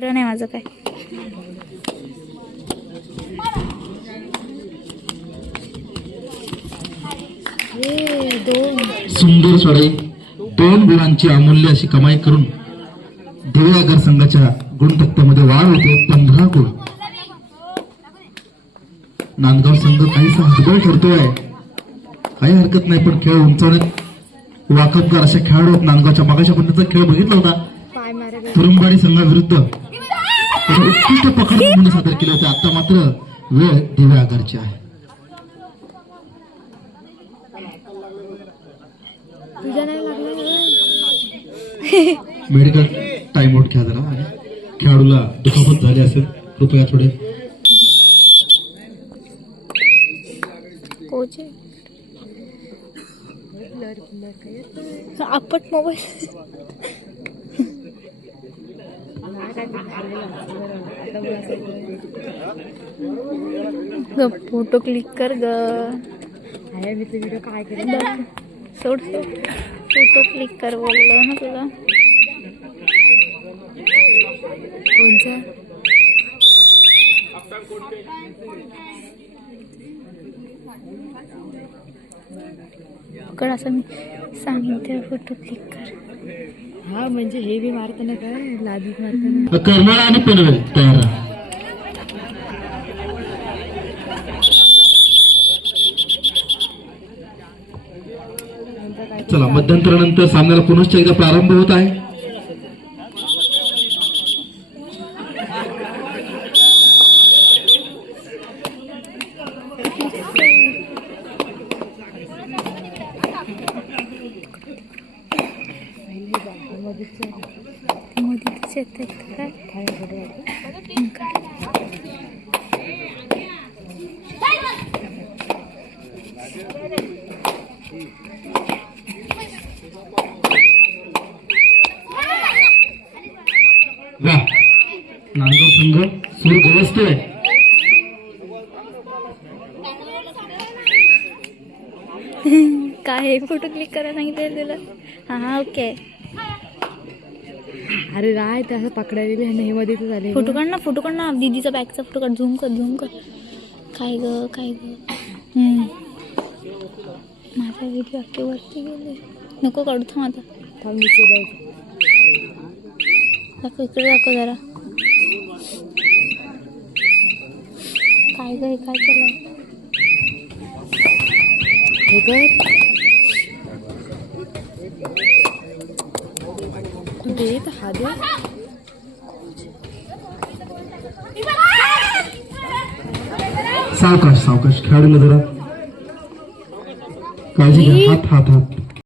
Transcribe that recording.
खरं नाही माझं काय. सुंदर साडे 2 गुणांची अमूल्य अशी कमाई करून दिव्यागर संघाच्या गुणतक्त्यामध्ये वाढ होते 15 गुण. नांदगाव संघ काहीसा हतबल ठरतोय, काही हरकत नाही, पण खेळ उंचावण्यात वाकबगार अशा खेळाडू आहेत नांदगावच्या. मागाच्या पण त्याचा खेळ बघितला होता, तुरुंबाडी संघाविरुद्ध उत्कृष्ट पकड म्हणून सादर केले होते. आता मात्र वेळ दिव्यागरची आहे. मेडिकल टाइम आउट घ्या जरा, आणि खेळाडूला दुखापत झाली असेल कृपया थोडे आपट मोबाईल फोटो क्लिक कर ग. काय सोड फोटो क्लिक कर बोललो ना तुला. कोणचा पकड असं मी सांगितलं, फोटो क्लिक कर. हा म्हणजे हे बी मारताना काय लादीत मारताना कर्नाळा आणि पनवेल तयार राहा. चला, मध्यंतरानंतर सामन्याला पुनश्च एकदा प्रारंभ होत आहे. नांदगाव संघ सूर गवसतोय. काय फोटो क्लिक करायला सांगितलं तुला? हा ओके. अरे राय ते असं पकडायला हे मध्ये झाले. फोटो काढ ना, फोटो काढ ना, दीदीचा बॅगचा फोटो काढ. झूम कर, झूम कर. काय ग काय ग. माझा व्हिडिओ अख्खे वरती गेले. नको काढू, थांब आता. थांब दाखव, इकडे दाखव जरा. काय ग काय केलं हे काय तू देत हा दे. सावकाश सावकाश, खेळाडूला जरा काळजी घ्या. हात हात हात